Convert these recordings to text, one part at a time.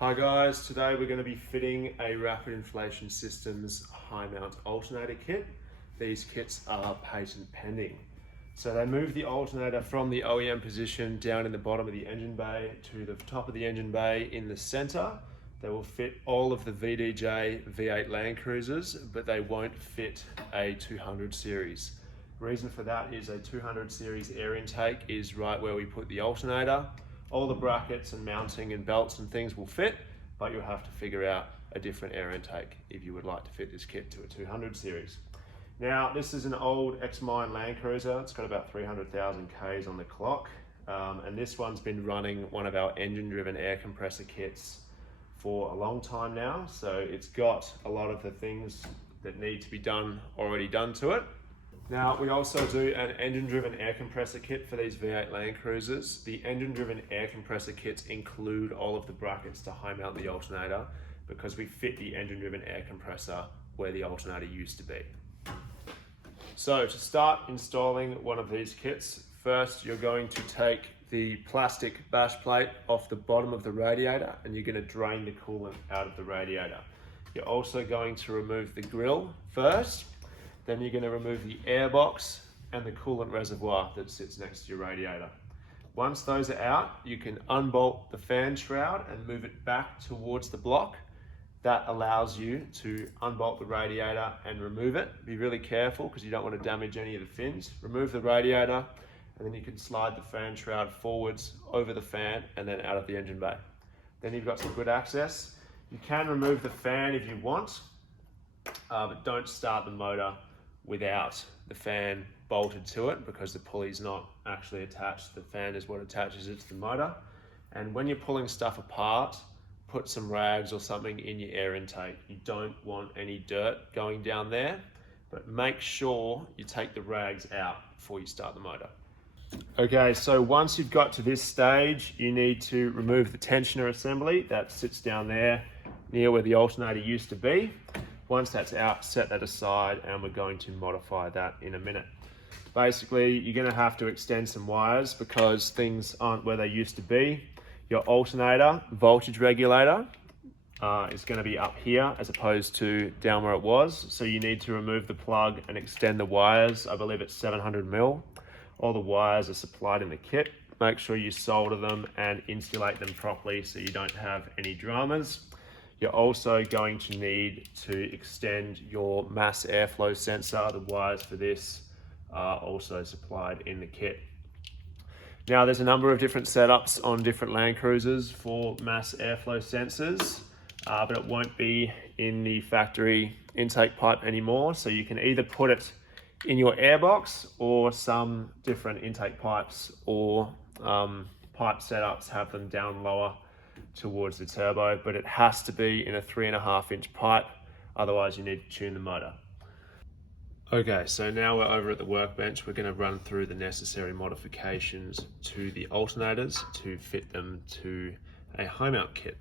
Hi guys, today we're going to be fitting a Rapid Inflation Systems high mount alternator kit. These kits are patent pending. So they move the alternator from the OEM position down in the bottom of the engine bay to the top of the engine bay in the center. They will fit all of the VDJ V8 Landcruisers, but they won't fit a 200 series. Reason for that is a 200 series air intake is right where we put the alternator. All the brackets and mounting and belts and things will fit, but you'll have to figure out a different air intake if you would like to fit this kit to a 200 series. Now, this is an old ex-mine Landcruiser. It's got about 300,000 Ks on the clock. And this one's been running one of our engine-driven air compressor kits for a long time now. So it's got a lot of the things that need to be done already done to it. Now, we also do an engine-driven air compressor kit for these V8 Landcruisers. The engine-driven air compressor kits include all of the brackets to high mount the alternator because we fit the engine-driven air compressor where the alternator used to be. So to start installing one of these kits, first you're going to take the plastic bash plate off the bottom of the radiator and you're going to drain the coolant out of the radiator. You're also going to remove the grill first. Then you're going to remove the air box and the coolant reservoir that sits next to your radiator. Once those are out, you can unbolt the fan shroud and move it back towards the block. That allows you to unbolt the radiator and remove it. Be really careful because you don't want to damage any of the fins. Remove the radiator and then you can slide the fan shroud forwards over the fan and then out of the engine bay. Then you've got some good access. You can remove the fan if you want, but don't start the motor without the fan bolted to it because the pulley's not actually attached. The fan is what attaches it to the motor. And when you're pulling stuff apart, put some rags or something in your air intake. You don't want any dirt going down there, but make sure you take the rags out before you start the motor. Okay, so once you've got to this stage, you need to remove the tensioner assembly that sits down there near where the alternator used to be. Once that's out, set that aside and we're going to modify that in a minute. Basically, you're going to have to extend some wires because things aren't where they used to be. Your alternator voltage regulator is going to be up here as opposed to down where it was. So you need to remove the plug and extend the wires. I believe it's 700 mil. All the wires are supplied in the kit. Make sure you solder them and insulate them properly so you don't have any dramas. You're also going to need to extend your mass airflow sensor. The wires for this are also supplied in the kit. Now there's a number of different setups on different Landcruisers for mass airflow sensors, but it won't be in the factory intake pipe anymore. So you can either put it in your airbox or some different intake pipes or pipe setups have them down lower towards the turbo, but it has to be in a 3.5 inch pipe, otherwise you need to tune the motor. Okay, so now we're over at the workbench. We're going to run through the necessary modifications to the alternators to fit them to a high mount kit.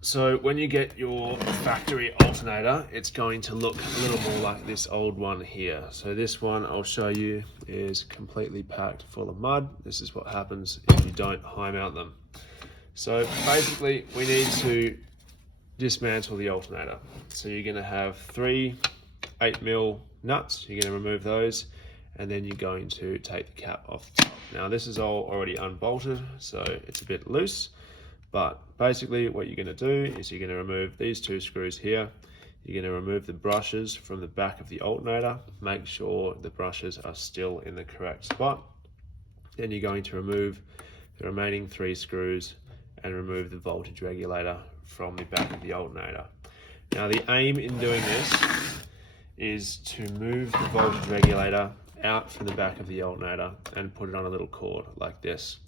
So when you get your factory alternator, it's going to look a little more like this old one here. So this one I'll show you is completely packed full of mud. This is what happens if you don't high mount them. So basically we need to dismantle the alternator. So you're going to have 3 8mm nuts. You're going to remove those and then you're going to take the cap off the top. Now this is all already unbolted, so it's a bit loose, but basically what you're going to do is you're going to remove these 2 screws here. You're going to remove the brushes from the back of the alternator. Make sure the brushes are still in the correct spot. Then you're going to remove the remaining 3 screws and remove the voltage regulator from the back of the alternator. Now the aim in doing this is to move the voltage regulator out from the back of the alternator and put it on a little cord like this.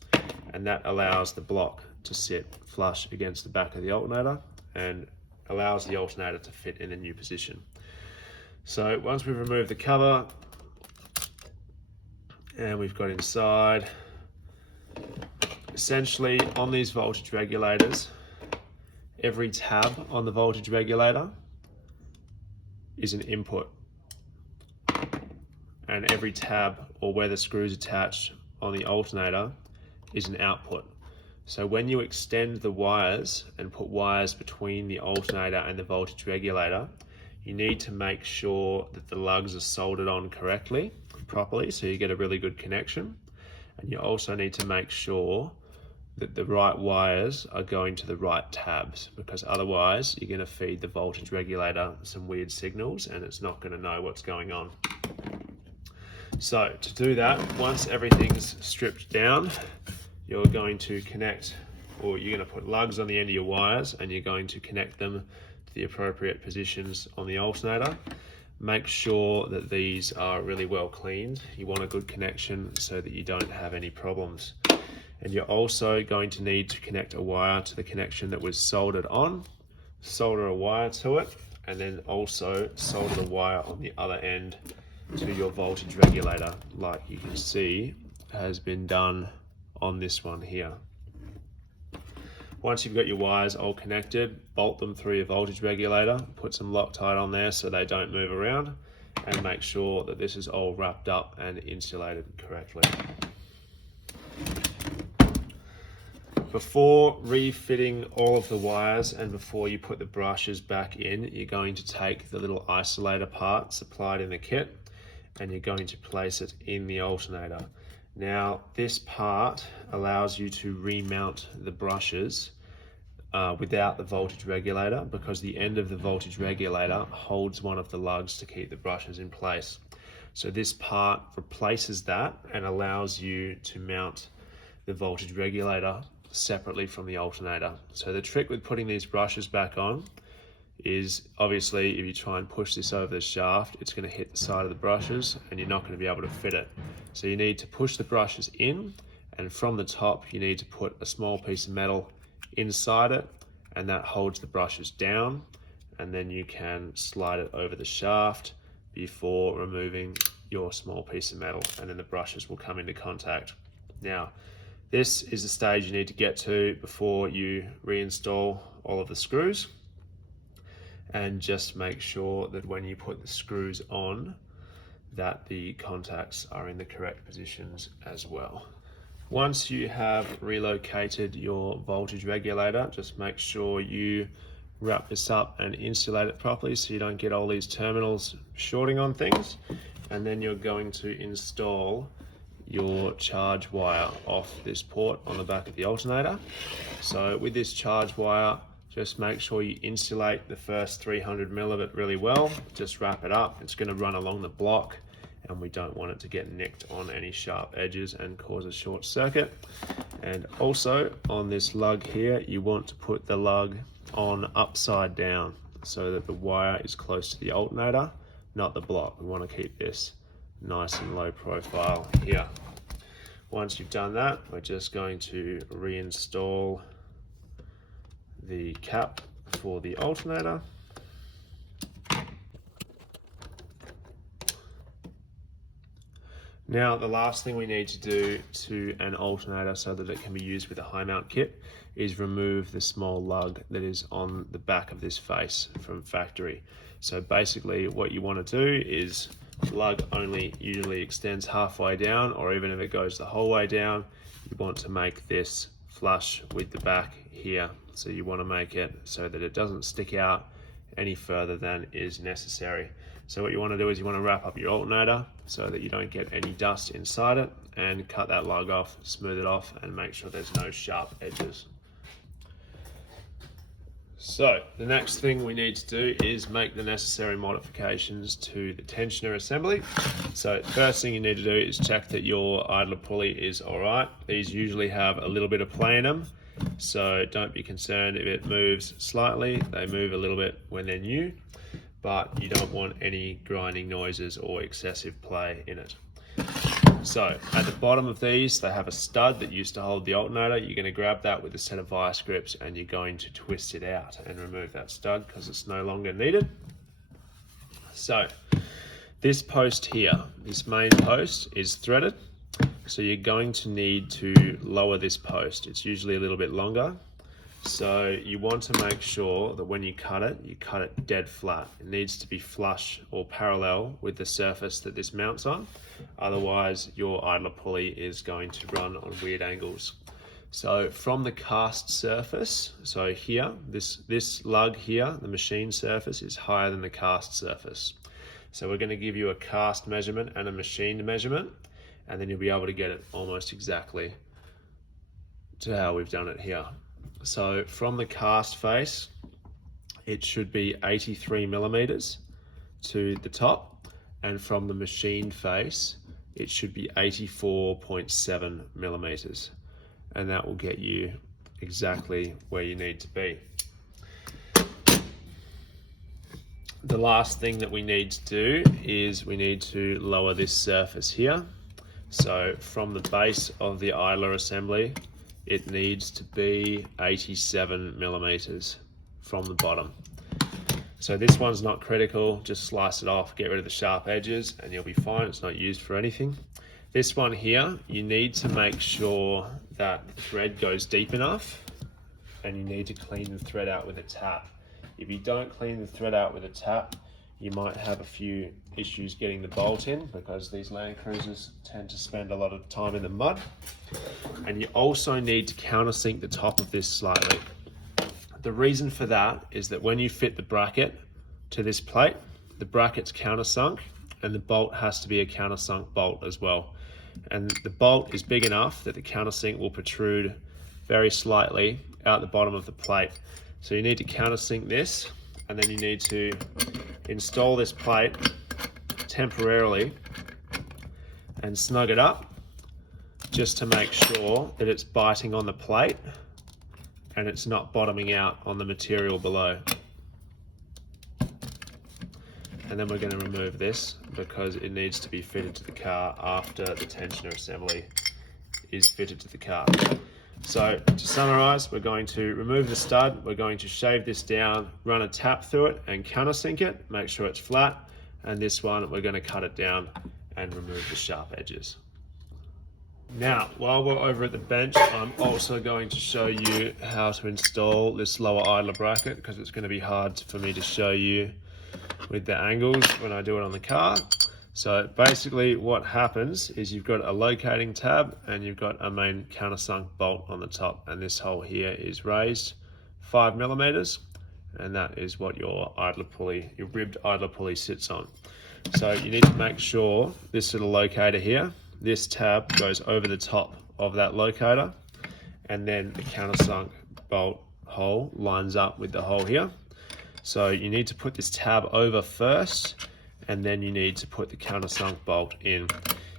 And that allows the block to sit flush against the back of the alternator and allows the alternator to fit in a new position. So once we've removed the cover and we've got inside, essentially on these voltage regulators, every tab on the voltage regulator is an input and every tab or where the screws attached on the alternator is an output. So when you extend the wires and put wires between the alternator and the voltage regulator, you need to make sure that the lugs are soldered on properly, so you get a really good connection. And you also need to make sure that the right wires are going to the right tabs, because otherwise you're going to feed the voltage regulator some weird signals and it's not going to know what's going on. So to do that, once everything's stripped down, you're going to connect, or you're going to put lugs on the end of your wires and you're going to connect them to the appropriate positions on the alternator. Make sure that these are really well cleaned. You want a good connection so that you don't have any problems. And you're also going to need to connect a wire to the connection that was soldered on, solder a wire to it, and then also solder the wire on the other end to your voltage regulator, like you can see has been done on this one here. Once you've got your wires all connected, bolt them through your voltage regulator, put some Loctite on there so they don't move around, and make sure that this is all wrapped up and insulated correctly. Before refitting all of the wires and before you put the brushes back in, you're going to take the little isolator part supplied in the kit and you're going to place it in the alternator. Now, this part allows you to remount the brushes without the voltage regulator, because the end of the voltage regulator holds one of the lugs to keep the brushes in place. So this part replaces that and allows you to mount the voltage regulator separately from the alternator. So the trick with putting these brushes back on is, obviously, if you try and push this over the shaft, it's going to hit the side of the brushes and you're not going to be able to fit it. So you need to push the brushes in, and from the top you need to put a small piece of metal inside it, and that holds the brushes down, and then you can slide it over the shaft before removing your small piece of metal, and then the brushes will come into contact. Now, this is the stage you need to get to before you reinstall all of the screws, and just make sure that when you put the screws on, that the contacts are in the correct positions as well. Once you have relocated your voltage regulator, just make sure you wrap this up and insulate it properly so you don't get all these terminals shorting on things. And then you're going to install your charge wire off this port on the back of the alternator. So with this charge wire, just make sure you insulate the first 300 mil of it really well. Just wrap it up. It's going to run along the block and we don't want it to get nicked on any sharp edges and cause a short circuit. And also on this lug here, you want to put the lug on upside down so that the wire is close to the alternator, not the block. We want to keep this nice and low profile here. Once you've done that, we're just going to reinstall the cap for the alternator. Now, the last thing we need to do to an alternator so that it can be used with a high mount kit is remove the small lug that is on the back of this face from factory. So basically what you want to do is, lug only usually extends halfway down, or even if it goes the whole way down, you want to make this flush with the back here. So you want to make it so that it doesn't stick out any further than is necessary. So what you want to do is you want to wrap up your alternator so that you don't get any dust inside it, and cut that lug off, smooth it off, and make sure there's no sharp edges. So the next thing we need to do is make the necessary modifications to the tensioner assembly. So first thing you need to do is check that your idler pulley is all right. These usually have a little bit of play in them, so don't be concerned if it moves slightly. They move a little bit when they're new, but you don't want any grinding noises or excessive play in it. So at the bottom of these, they have a stud that used to hold the alternator. You're going to grab that with a set of vice grips and you're going to twist it out and remove that stud because it's no longer needed. So this post here, this main post is threaded. So you're going to need to lower this post. It's usually a little bit longer. So you want to make sure that when you cut it dead flat. It needs to be flush or parallel with the surface that this mounts on. Otherwise, your idler pulley is going to run on weird angles. So from the cast surface, so here, this lug here, the machine surface is higher than the cast surface. So we're going to give you a cast measurement and a machined measurement, and then you'll be able to get it almost exactly to how we've done it here. So from the cast face, it should be 83 millimeters to the top, and from the machined face, it should be 84.7 millimeters. And that will get you exactly where you need to be. The last thing that we need to do is we need to lower this surface here. So from the base of the idler assembly, it needs to be 87 millimeters from the bottom. So this one's not critical, just slice it off, get rid of the sharp edges, and you'll be fine. It's not used for anything. This one here, you need to make sure that the thread goes deep enough, and you need to clean the thread out with a tap. If you don't clean the thread out with a tap, you might have a few issues getting the bolt in, because these Landcruisers tend to spend a lot of time in the mud. And you also need to countersink the top of this slightly. The reason for that is that when you fit the bracket to this plate, the bracket's countersunk, and the bolt has to be a countersunk bolt as well. And the bolt is big enough that the countersink will protrude very slightly out the bottom of the plate. So you need to countersink this, and then you need to install this plate temporarily and snug it up, just to make sure that it's biting on the plate and it's not bottoming out on the material below. And then we're going to remove this because it needs to be fitted to the car after the tensioner assembly is fitted to the car. So to summarize, we're going to remove the stud, we're going to shave this down, run a tap through it and countersink it, make sure it's flat, and this one we're going to cut it down and remove the sharp edges. Now, while we're over at the bench, I'm also going to show you how to install this lower idler bracket, because it's going to be hard for me to show you with the angles when I do it on the car. So basically what happens is you've got a locating tab and you've got a main countersunk bolt on the top, and this hole here is raised 5 millimeters, and that is what your idler pulley, your ribbed idler pulley sits on. So you need to make sure this little locator here, this tab goes over the top of that locator, and then the countersunk bolt hole lines up with the hole here. So you need to put this tab over first, and then you need to put the countersunk bolt in.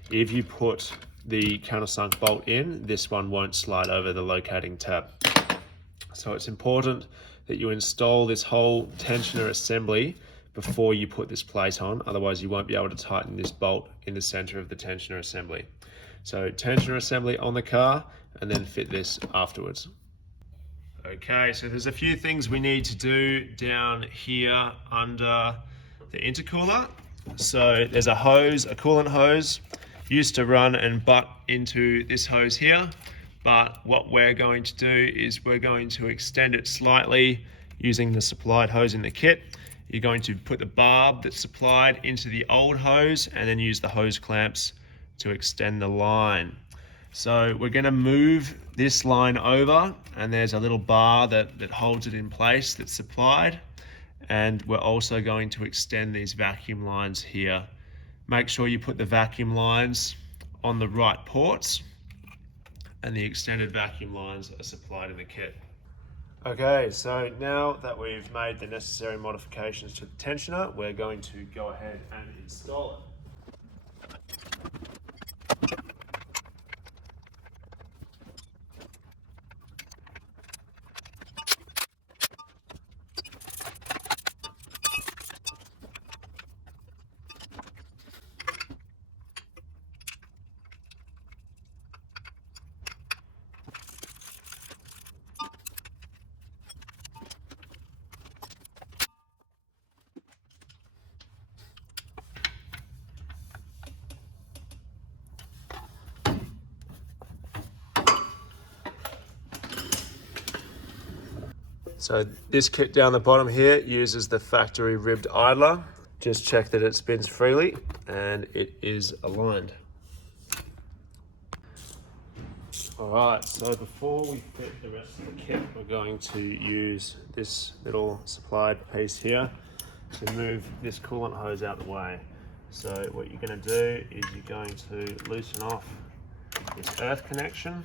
If you put the countersunk bolt in, this one won't slide over the locating tab. So it's important that you install this whole tensioner assembly before you put this plate on, otherwise you won't be able to tighten this bolt in the center of the tensioner assembly. So tensioner assembly on the car, and then fit this afterwards. Okay, so there's a few things we need to do down here under the intercooler. So there's a hose, a coolant hose, used to run and butt into this hose here, but what we're going to do is we're going to extend it slightly using the supplied hose in the kit. You're going to put the barb that's supplied into the old hose and then use the hose clamps to extend the line. So we're going to move this line over, and there's a little bar that holds it in place that's supplied. And we're also going to extend these vacuum lines here. Make sure you put the vacuum lines on the right ports, and the extended vacuum lines are supplied in the kit. Okay, so now that we've made the necessary modifications to the tensioner, we're going to go ahead and install it. So this kit down the bottom here uses the factory ribbed idler. Just check that it spins freely and it is aligned. Alright, so before we fit the rest of the kit, we're going to use this little supplied piece here to move this coolant hose out the way. So what you're going to do is you're going to loosen off this earth connection.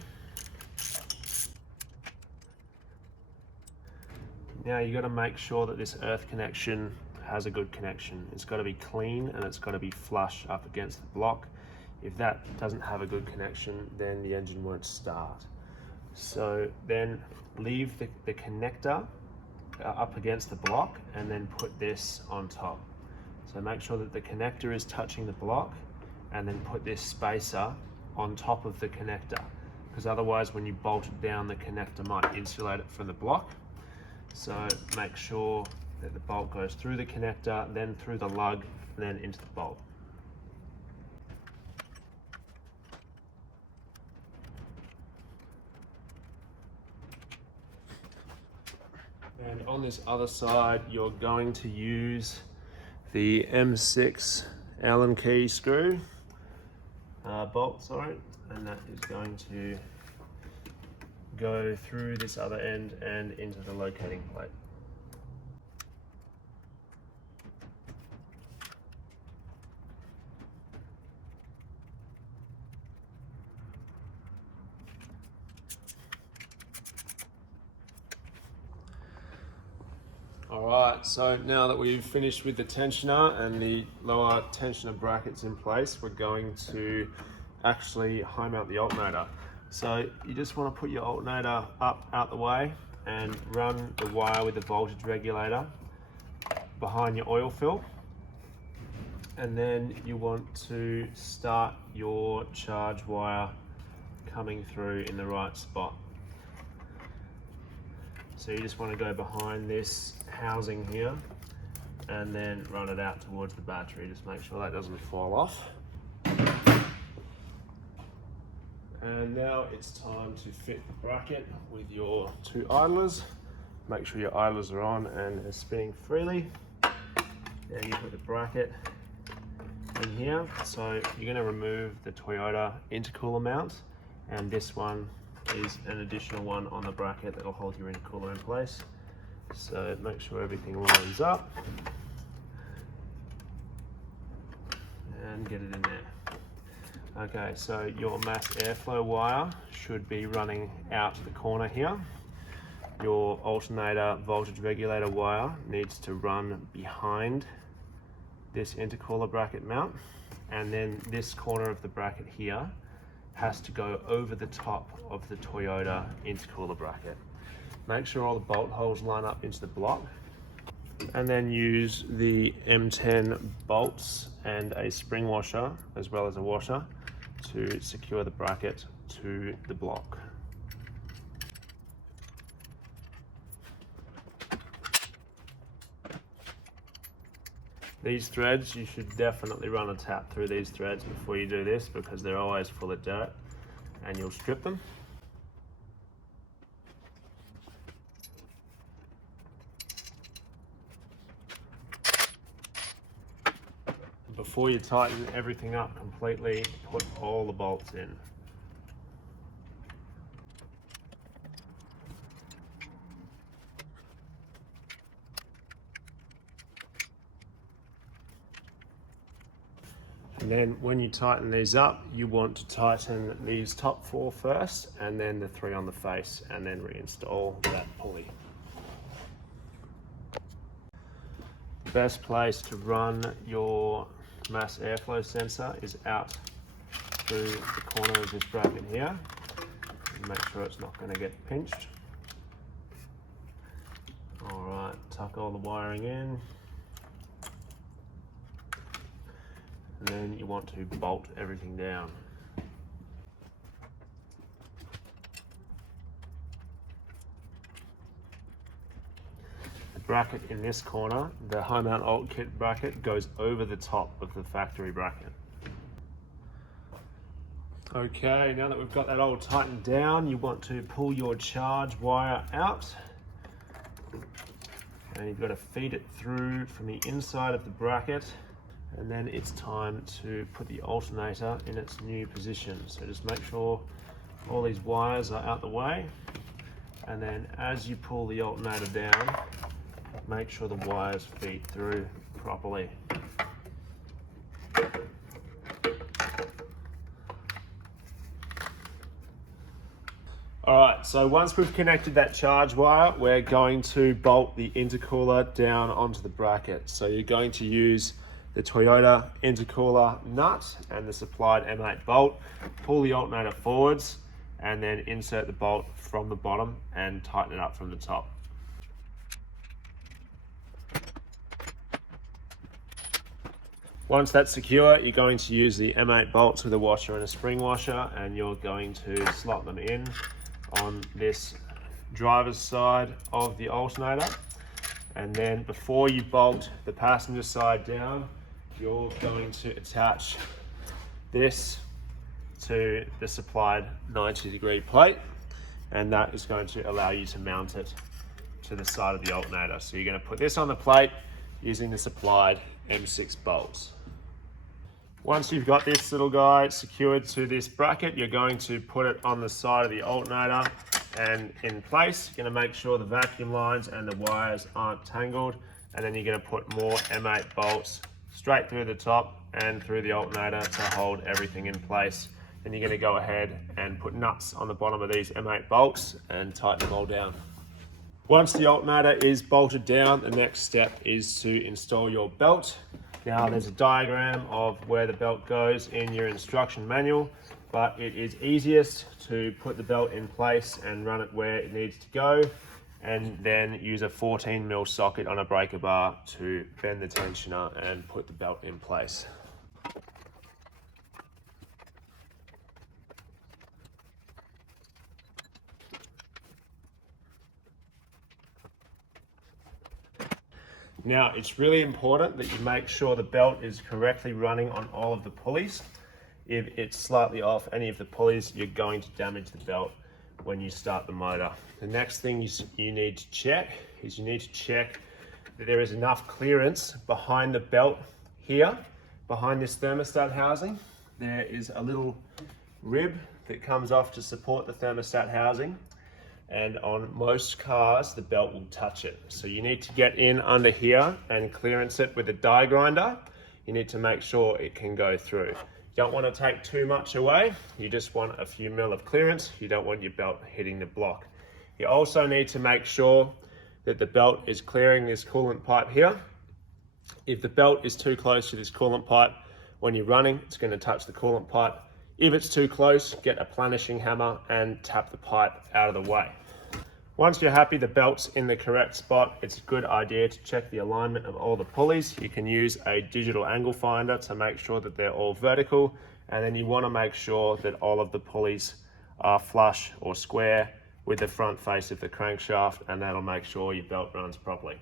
Now you've got to make sure that this earth connection has a good connection. It's got to be clean and it's got to be flush up against the block. If that doesn't have a good connection, then the engine won't start. So then leave the connector up against the block and then put this on top. So make sure that the connector is touching the block and then put this spacer on top of the connector, because otherwise when you bolt it down, the connector might insulate it from the block. So make sure that the bolt goes through the connector, then through the lug, and then into the bolt. And on this other side, you're going to use the M6 Allen key screw bolt, and that is going to go through this other end and into the locating plate. Alright, so now that we've finished with the tensioner and the lower tensioner brackets in place, we're going to actually high mount the alternator. So you just want to put your alternator up out the way and run the wire with the voltage regulator behind your oil fill. And then you want to start your charge wire coming through in the right spot. So you just want to go behind this housing here and then run it out towards the battery. Just make sure that doesn't fall off. And now it's time to fit the bracket with your two idlers. Make sure your idlers are on and are spinning freely. Then you put the bracket in here. So you're going to remove the Toyota intercooler mount, and this one is an additional one on the bracket that will hold your intercooler in place. So make sure everything lines up and get it in there. Okay, so your mass airflow wire should be running out the corner here. Your alternator voltage regulator wire needs to run behind this intercooler bracket mount, and then this corner of the bracket here has to go over the top of the Toyota intercooler bracket. Make sure all the bolt holes line up into the block, and then use the M10 bolts and a spring washer as well as a washer to secure the bracket to the block. These threads, you should definitely run a tap through these threads before you do this, because they're always full of dirt and you'll strip them. Before you tighten everything up completely, put all the bolts in. And then when you tighten these up, you want to tighten these top four first, and then the three on the face, and then reinstall that pulley. The best place to run your mass airflow sensor is out through the corner of this bracket here. And make sure it's not going to get pinched. Alright, tuck all the wiring in. And then you want to bolt everything down. The bracket in this corner, the high mount alt kit bracket, goes over the top of the factory bracket. Okay, now that we've got that all tightened down, you want to pull your charge wire out, and you've got to feed it through from the inside of the bracket. And then it's time to put the alternator in its new position. So just make sure all these wires are out the way. And then as you pull the alternator down, make sure the wires feed through properly. All right, so once we've connected that charge wire, we're going to bolt the intercooler down onto the bracket. So you're going to use the Toyota intercooler nut and the supplied M8 bolt, pull the alternator forwards, and then insert the bolt from the bottom and tighten it up from the top. Once that's secure, you're going to use the M8 bolts with a washer and a spring washer, and you're going to slot them in on this driver's side of the alternator. And then before you bolt the passenger side down, you're going to attach this to the supplied 90-degree plate, and that is going to allow you to mount it to the side of the alternator. So you're going to put this on the plate using the supplied M6 bolts. Once you've got this little guy secured to this bracket, you're going to put it on the side of the alternator and in place. You're going to make sure the vacuum lines and the wires aren't tangled, and then you're going to put more M8 bolts straight through the top and through the alternator to hold everything in place. Then you're going to go ahead and put nuts on the bottom of these M8 bolts and tighten them all down. Once the alternator is bolted down, the next step is to install your belt. Now there's a diagram of where the belt goes in your instruction manual, but it is easiest to put the belt in place and run it where it needs to go, and then use a 14mm socket on a breaker bar to bend the tensioner and put the belt in place. Now, it's really important that you make sure the belt is correctly running on all of the pulleys. If it's slightly off any of the pulleys, you're going to damage the belt when you start the motor. The next thing you need to check is that there is enough clearance behind the belt here, behind this thermostat housing. There is a little rib that comes off to support the thermostat housing, and on most cars the belt will touch it. So you need to get in under here and clearance it with a die grinder. You need to make sure it can go through. You don't want to take too much away, you just want a few mil of clearance. You don't want your belt hitting the block. You also need to make sure that the belt is clearing this coolant pipe here. If the belt is too close to this coolant pipe, when you're running, it's going to touch the coolant pipe. If it's too close, get a planishing hammer and tap the pipe out of the way. Once you're happy the belt's in the correct spot, it's a good idea to check the alignment of all the pulleys. You can use a digital angle finder to make sure that they're all vertical, and then you want to make sure that all of the pulleys are flush or square with the front face of the crankshaft, and that'll make sure your belt runs properly.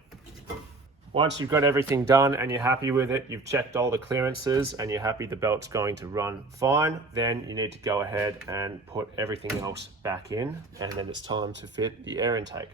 Once you've got everything done and you're happy with it, you've checked all the clearances and you're happy the belt's going to run fine, then you need to go ahead and put everything else back in, and then it's time to fit the air intake.